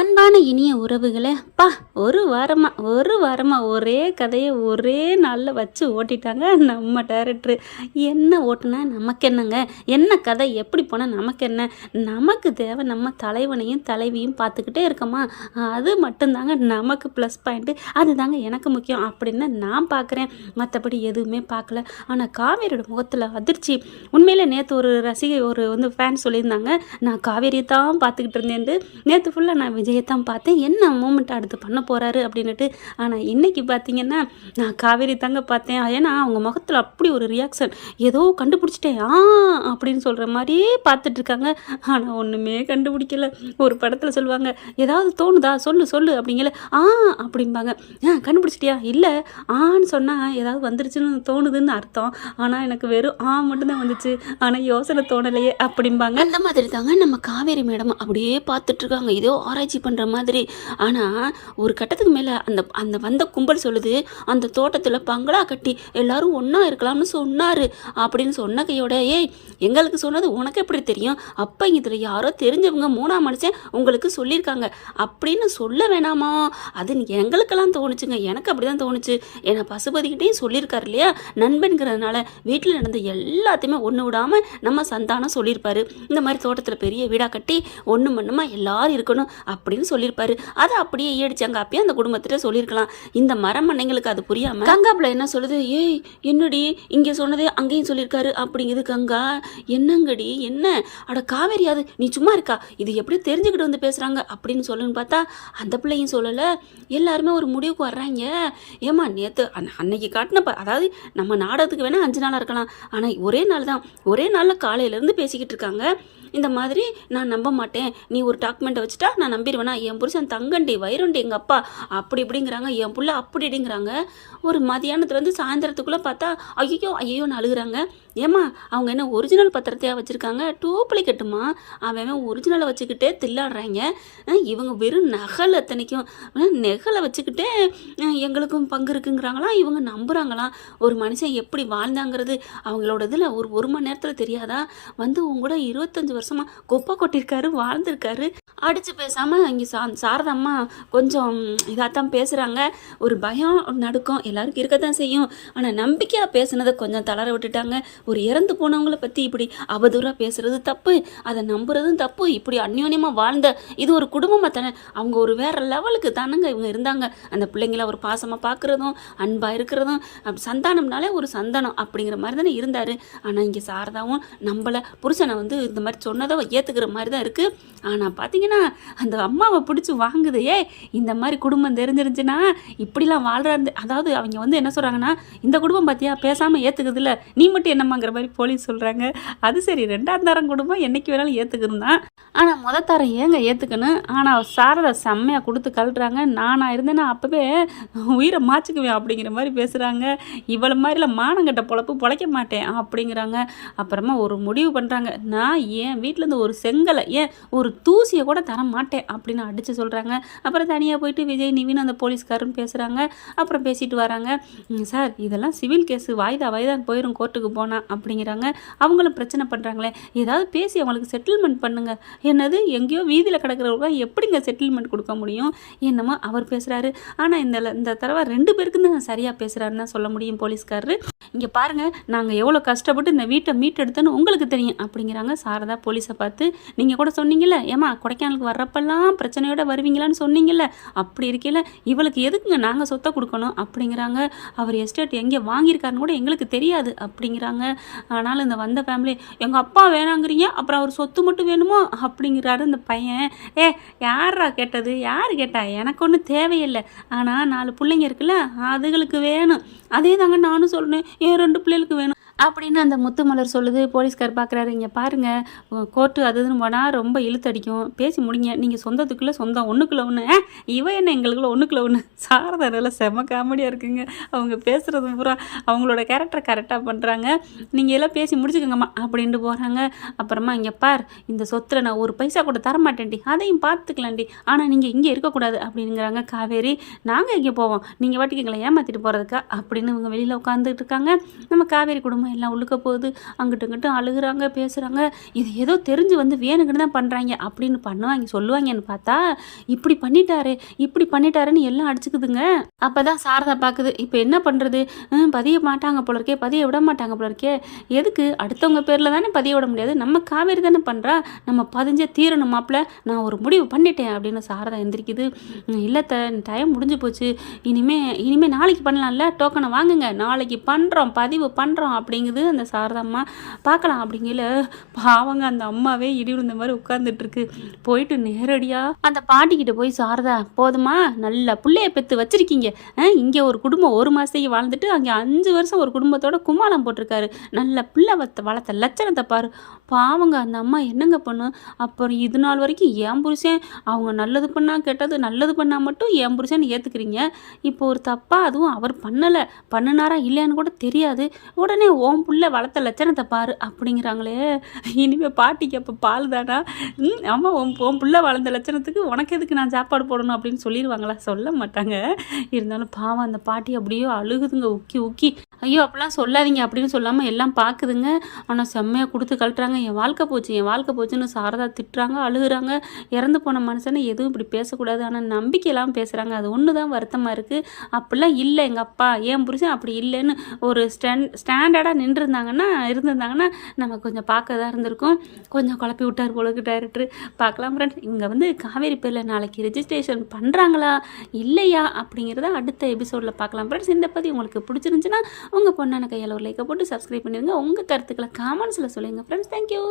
அன்பான இனிய உறவுகளே அப்பா ஒரு வாரமாக ஒரே கதையை ஒரே நாளில் வச்சு ஓட்டிட்டாங்க நம்ம டேரக்டரு. என்ன ஓட்டுனா நமக்கு என்னங்க, என்ன கதை எப்படி போனால் நமக்கு என்ன, நமக்கு தேவை நம்ம தலைவனையும் தலைவியும் பார்த்துக்கிட்டே இருக்கோமா, அது மட்டும்தாங்க நமக்கு ப்ளஸ் பாயிண்ட்டு, அதுதாங்க எனக்கு முக்கியம் அப்படின்னு நான் பார்க்குறேன். மற்றபடி எதுவுமே பார்க்கல. ஆனால் காவேரியோட முகத்தில் அதிர்ச்சி உண்மையிலே நேற்று ஒரு ரசிகை ஒரு ஃபேன் சொல்லியிருந்தாங்க, நான் காவேரியை தான் பார்த்துக்கிட்டு இருந்தேன், நேற்று ஃபுல்லாக நான் விஜயத்தான் பார்த்தேன், என்ன மூமெண்ட் அடுத்து பண்ண போகிறாரு அப்படின்னுட்டு. ஆனால் இன்றைக்கி பார்த்தீங்கன்னா நான் காவேரி தாங்க பார்த்தேன். ஏன்னா அவங்க முகத்தில் அப்படி ஒரு ரியாக்ஷன், ஏதோ கண்டுபிடிச்சிட்டேன் அப்படின்னு சொல்கிற மாதிரியே பார்த்துட்ருக்காங்க. ஆனால் ஒன்றுமே கண்டுபிடிக்கல. ஒரு படத்தில் சொல்லுவாங்க, ஏதாவது தோணுதா சொல்லு சொல்லு அப்படிங்கல, அப்படிம்பாங்க. கண்டுபிடிச்சிட்டியா, இல்லை ஆன்னு சொன்னால் ஏதாவது வந்துருச்சுன்னு தோணுதுன்னு அர்த்தம். ஆனால் எனக்கு வெறும் மட்டும்தான் வந்துச்சு, ஆனால் யோசனை தோணலையே அப்படிம்பாங்க. அந்த மாதிரி தாங்க நம்ம காவேரி மேடம் அப்படியே பார்த்துட்ருக்காங்க, ஏதோ ஆராய்ச்சி பண்ணுற மாதிரி. ஆனால் ஒரு கட்டத்துக்கு மேலே அந்த அந்த வந்த கும்பல் சொல்லுது, அந்த தோட்டத்தில் பங்களா கட்டி எல்லாரும் ஒன்றா இருக்கலாம்னு சொன்னார் அப்படின்னு சொன்ன கையோட, ஏய் எங்களுக்கு சொன்னது உனக்கு எப்படி தெரியும், அப்போ இதில் யாரோ தெரிஞ்சவங்க மூணாம் மனுஷன் உங்களுக்கு சொல்லியிருக்காங்க அப்படின்னு சொல்ல வேணாமா, அது எங்களுக்கெல்லாம் தோணுச்சுங்க, எனக்கு அப்படி தான் தோணுச்சு. ஏன்னா பசுபதிக்கிட்டையும் சொல்லியிருக்காரு இல்லையா, நண்பன்கிறதுனால வீட்டில் நடந்த எல்லாத்தையுமே ஒன்று விடாமல் நம்ம சந்தானம் சொல்லியிருப்பாரு, இந்த மாதிரி தோட்டத்தில் பெரிய வீடாக கட்டி ஒன்று மண்ணுமா எல்லாரும் இருக்கணும் அப்படின்னு சொல்லியிருப்பாரு. அதை அப்படியே ஏடிச்சாங்க, அப்பயே அந்த குடும்பத்திட்ட சொல்லியிருக்கலாம். இந்த மரமண்ணைங்களுக்கு அது புரியாமல் கங்காப்பில் என்ன சொல்லுது, ஏய் என்னடி இங்கே சொன்னதே அங்கேயும் சொல்லியிருக்காரு அப்படிங்குது. கங்கா என்னங்கடி என்ன, அட காவேரி அது நீ சும்மா இருக்கா, இது எப்படி தெரிஞ்சுக்கிட்டு வந்து பேசுகிறாங்க அப்படின்னு சொல்லுன்னு பார்த்தா அந்த பிள்ளையும் சொல்லலை. எல்லாருமே ஒரு முடிவுக்கு வர்றாங்க. ஏமா நேற்று அன்னைக்கு காட்டின அதாவது நம்ம நாடகத்துக்கு வேணால் 5 நாளாக இருக்கலாம், ஆனால் ஒரே நாளில் காலையிலேருந்து பேசிக்கிட்டு இருக்காங்க. இந்த மாதிரி நான் நம்ப மாட்டேன், நீ ஒரு டாக்குமெண்ட்டை வச்சுட்டா நான் நம்பிடுவேனா, என் புருஷன் தங்கண்டி வைரண்டி எங்கள் அப்பா அப்படி இப்படிங்கிறாங்க, என் புள்ள அப்படி இப்படிங்கிறாங்க. ஒரு மதியானத்துலேருந்து சாயந்தரத்துக்குள்ளே பார்த்தா ஐயோன்னு அழுகுறாங்க. ஏம்மா அவங்க என்ன ஒரிஜினல் பத்திரத்தையாக வச்சுருக்காங்க, டூப்ளிகேட்டுமா, அவன் ஒரிஜினலை வச்சுக்கிட்டே தில்லாடுறாங்க. இவங்க வெறும் நகல் அத்தனைக்கும் நெகலை வச்சுக்கிட்டே எங்களுக்கும் பங்கு இருக்குங்கிறாங்களாம், இவங்க நம்புகிறாங்களாம். ஒரு மனுஷன் எப்படி வாழ்ந்தாங்கிறது அவங்களோட இதில் ஒரு மணி நேரத்தில் தெரியாதா, வந்து உங்க கூட 25 வருஷமாக குப்பை கொட்டியிருக்காரு, வாழ்ந்திருக்காரு. அடித்து பேசாமல் இங்கே சாரதாம்மா கொஞ்சம் இதாகத்தான் பேசுகிறாங்க. ஒரு பயம் நடுக்கம் எல்லாருக்கும் இருக்கத்தான் செய்யும். ஆனால் நம்பிக்கையாக பேசுனதை கொஞ்சம் தளர விட்டுட்டாங்க. ஒரு இறந்து போனவங்களை பற்றி இப்படி அவதூறாக பேசுகிறது தப்பு, அதை நம்புறதும் தப்பு. இப்படி அந்யோன்யமாக வாழ்ந்த இது ஒரு குடும்பமாக தானே, அவங்க ஒரு வேறு லெவலுக்கு தானங்க இவங்க இருந்தாங்க. அந்த பிள்ளைங்கள ஒரு பாசமாக பார்க்குறதும் அன்பாக இருக்கிறதும், அப்படி சந்தானம்னாலே ஒரு சந்தானம் அப்படிங்கிற மாதிரி தானே இருந்தார். ஆனால் இங்கே சாரதாவும் நம்மளை புருஷனை இந்த மாதிரி சொன்னதை ஏற்றுக்கிற மாதிரி தான் இருக்குது. ஆனால் பார்த்தீங்கன்னா அந்த அம்மாவை பிடிச்சி வாங்குது. இந்த மாதிரி குடும்பம் தெரிஞ்சிருந்துச்சுன்னா இப்படிலாம் வாழ்கிறாரு. அதாவது அவங்க என்ன சொல்கிறாங்கன்னா, இந்த குடும்பம் பார்த்தியா பேசாமல் ஏற்றுக்குது இல்லை, நீ மட்டும் என்னம்மாங்கிற மாதிரி போலீஸ் சொல்கிறாங்க. அது சரி, 2ஆம் தரம் குடும்பம் என்றைக்கு வேணாலும் ஏற்றுக்குருந்தான், ஆனால் முதல் தரம் ஏங்க ஏற்றுக்கணும். ஆனால் சாரதை செம்மையாக கொடுத்து கழுறாங்க. நானாக இருந்தேன்னா அப்போவே உயிரை மாச்சிக்குவேன் அப்படிங்கிற மாதிரி பேசுகிறாங்க. இவ்வளோ மாதிரிலாம் மானங்கட்ட பொழப்பு பொழைக்க மாட்டேன் அப்படிங்கிறாங்க. அப்புறமா ஒரு முடிவு பண்ணுறாங்க, நான் என் வீட்டிலேருந்து ஒரு செங்கலை ஒரு தூசியை கூட தர மாட்டேன் அப்படின்னு அடித்து சொல்கிறாங்க. அப்புறம் தனியாக போயிட்டு விஜய் நிவின் அந்த போலீஸ்காரன்னு பேசுகிறாங்க. அப்புறம் பேசிட்டு வராங்க, சார் இதெல்லாம் சிவில் கேஸு, வாய்தான் போயிடும் கோர்ட்டுக்கு போனால் அப்படிங்கிறாங்க. அவங்களும் பிரச்சனை பண்ணுறாங்களே, ஏதாவது பேசி அவங்களுக்கு செட்டில்மெண்ட் பண்ணுங்க. என்னது எங்கேயோ வீதியில் கிடக்கிறவங்க எப்படிங்க செட்டில்மெண்ட் கொடுக்க முடியும், என்னமோ அவர் பேசுகிறாரு. ஆனால் இந்த தடவை 2 பேருக்கு தான் சரியாக பேசுகிறாருன்னு தான் சொல்ல முடியும் போலீஸ்காரரு. இங்கே பாருங்கள், நாங்கள் எவ்வளோ கஷ்டப்பட்டு இந்த வீட்டை மீட்டெடுத்தோன்னு உங்களுக்கு தெரியும் அப்படிங்கிறாங்க. சாரதா போலீஸை பார்த்து, நீங்கள் கூட சொன்னீங்கல்ல, ஏமா கொடைக்கானலுக்கு வர்றப்பெல்லாம் பிரச்சனையோட வருவீங்களான்னு சொன்னீங்கல்ல, அப்படி இருக்கல இவளுக்கு எதுக்குங்க நாங்கள் சொத்தை கொடுக்கணும் அப்படிங்கிறாங்க. அவர் எஸ்டேட் எங்கே வாங்கியிருக்காருன்னு கூட எங்களுக்கு தெரியாது அப்படிங்கிறாங்க. ஆனாலும் இந்த வந்த ஃபேமிலி, எங்கள் அப்பா வேணாங்கிறீங்க, அப்புறம் அவர் சொத்து மட்டும் வேணுமோ அப்படிங்கிறாரு இந்த பையன். யாரா கேட்டது, யார் கேட்டா, எனக்கு ஒன்றும் தேவையில்லை, ஆனால் 4 பிள்ளைங்க இருக்குல்ல அதுகளுக்கு வேணும், அதே தாங்க நானும் சொல்கிறேன், என் 2 பிள்ளைகளுக்கு வேணும் அப்படின்னு அந்த முத்துமலர் சொல்லுது. போலீஸ்கார் பார்க்குறாரு, இங்கே பாருங்கள் கோர்ட்டு அதுன்னு போனால் ரொம்ப இழுத்தடிக்கும், பேசி முடிங்க, நீங்கள் சொந்தத்துக்குள்ளே சொந்தம், ஒன்றுக்குள்ள ஒன்று, என்ன எங்களுக்குள்ள ஒன்றுக்குள்ள ஒன்று. சாரதால செம காமெடியாக இருக்குங்க. அவங்க பேசுகிறது பூரா அவங்களோட கேரக்டரை கரெக்டாக பண்ணுறாங்க. நீங்கள் எல்லாம் பேசி முடிச்சுக்கோங்கம்மா அப்படின்ட்டு போகிறாங்க. அப்புறமா இங்கே பார், இந்த சொத்தில் நான் ஒரு பைசா கூட தரமாட்டேன்டி, அதையும் பார்த்துக்கலாண்டி, ஆனால் நீங்கள் இங்கே இருக்கக்கூடாது அப்படிங்கிறாங்க காவேரி. நாங்கள் இங்கே போவோம், நீங்கள் வாட்டிக்கு எங்களை ஏமாற்றிட்டு போகிறதுக்கா அப்படின்னு இவங்க வெளியில் உட்காந்துட்டு இருக்காங்க. நம்ம காவேரி குடும்பம் அம்மா எல்லாம் உள்ளுக்க போகுது, அங்கிட்டு இங்கிட்டும் அழுகுறாங்க, பேசுகிறாங்க. இது ஏதோ தெரிஞ்சு வந்து வேணுங்கன்னு தான் பண்ணுறாங்க அப்படின்னு பண்ணுவாங்க சொல்லுவாங்கன்னு பார்த்தா, இப்படி பண்ணிட்டாரே இப்படி பண்ணிட்டாருன்னு எல்லாம் அடிச்சுக்குதுங்க. அப்போ தான் சாரதா பார்க்குது, இப்போ என்ன பண்ணுறது, பதிய மாட்டாங்க போல இருக்கே, பதிய விட மாட்டாங்க போல இருக்கே, எதுக்கு அடுத்தவங்க பேரில் தானே பதிய விட முடியாது, நம்ம காவேரி தானே பண்ணுறா, நம்ம பதிஞ்சே தீரணும் மாப்பிள்ள, நான் ஒரு முடிவு பண்ணிட்டேன் அப்படின்னு சாரதா எந்திரிக்குது. இல்லைத்த டைம் முடிஞ்சு போச்சு, இனிமே நாளைக்கு பண்ணலாம்ல, டோக்கனை வாங்குங்க, நாளைக்கு பண்ணுறோம், பதிவு பண்ணுறோம் அப்படிங்குது அந்த சாரதாம்மா. பார்க்கலாம் அப்படிங்கல பாவங்க அந்த அம்மாவே இடி விழுந்த மாதிரி உட்கார்ந்துட்டுருக்கு. போயிட்டு நேரடியாக அந்த பாட்டிக்கிட்ட போய், சாரதா போதுமா, நல்ல பிள்ளைய பெற்று வச்சிருக்கீங்க, இங்கே ஒரு குடும்பம் 1 மாதத்துக்கு வாழ்ந்துட்டு அங்கே 5 வருஷம் ஒரு குடும்பத்தோட கும்மாளம் போட்டிருக்காரு, நல்ல பிள்ளை வளர்த்த லட்சணத்தை பாரு. பாவங்க அந்த அம்மா என்னங்க பண்ணும். அப்புறம் இது நாள் வரைக்கும் என் புருஷன் அவங்க நல்லது பண்ணால் கெட்டது நல்லது பண்ணால் மட்டும் என் புருஷன் ஏற்றுக்கிறீங்க, இப்போ ஒரு தப்பாக அதுவும் அவர் பண்ணினாரா இல்லையான்னு கூட தெரியாது, உடனே ஓம் புள்ள வளர்த்த லட்சணத்தை பாரு அப்படிங்கிறாங்களே. இனிமேல் பாட்டிக்கு அப்போ பால் தானா, ஆமாம் உன் புள்ள வளர்ந்த லட்சணத்துக்கு உனக்கு எதுக்கு நான் சாப்பாடு போடணும் அப்படின்னு சொல்லிடுவாங்களா, சொல்ல மாட்டாங்க. இருந்தாலும் பாவம் அந்த பாட்டி அப்படியோ அழுகுதுங்க உக்கி உக்கி. ஐயோ அப்படிலாம் சொல்லாதீங்க அப்படின்னு சொல்லாமல் எல்லாம் பார்க்குதுங்க. ஆனால் செம்மையாக கொடுத்து கழட்டுறாங்க. என் வாழ்க்கை போச்சுன்னு சாரதா திட்டுறாங்க, அழுகுறாங்க. இறந்து போன மனுஷனை எதுவும் இப்படி பேசக்கூடாது, ஆனால் நம்பிக்கையெல்லாம் பேசுகிறாங்க. அது ஒன்று தான் வருத்தமாக இருக்குது. அப்படிலாம் இல்லை எங்கள் அப்பா என் புருஷன் அப்படி இல்லைன்னு ஒரு ஸ்டாண்டர்டாக இருந்திருந்தாங்கன்னா நம்ம கொஞ்சம் பார்க்க தான் இருந்திருக்கும். கொஞ்சம் குழப்பி விட்டார் போலக்கு டைரக்டர். பார்க்கலாம் ஃப்ரெண்ட், இங்கே வந்து காவேரி பேரில் நாளைக்கு ரெஜிஸ்ட்ரேஷன் பண்ணுறாங்களா இல்லையா அப்படிங்கிறத அடுத்த எபிசோடில் பார்க்கலாம் ஃப்ரெண்ட்ஸ். இந்த பற்றி உங்களுக்கு பிடிச்சிருந்துச்சுன்னா உங்கள் பொண்ணான கையால் ஒரு லைக்கை போட்டு சப்ஸ்கிரைப் பண்ணிடுங்க. உங்கள் கருத்துக்களை காமெண்ட்ஸில் சொல்லுங்கள் ஃப்ரெண்ட்ஸ். தேங்க்யூ.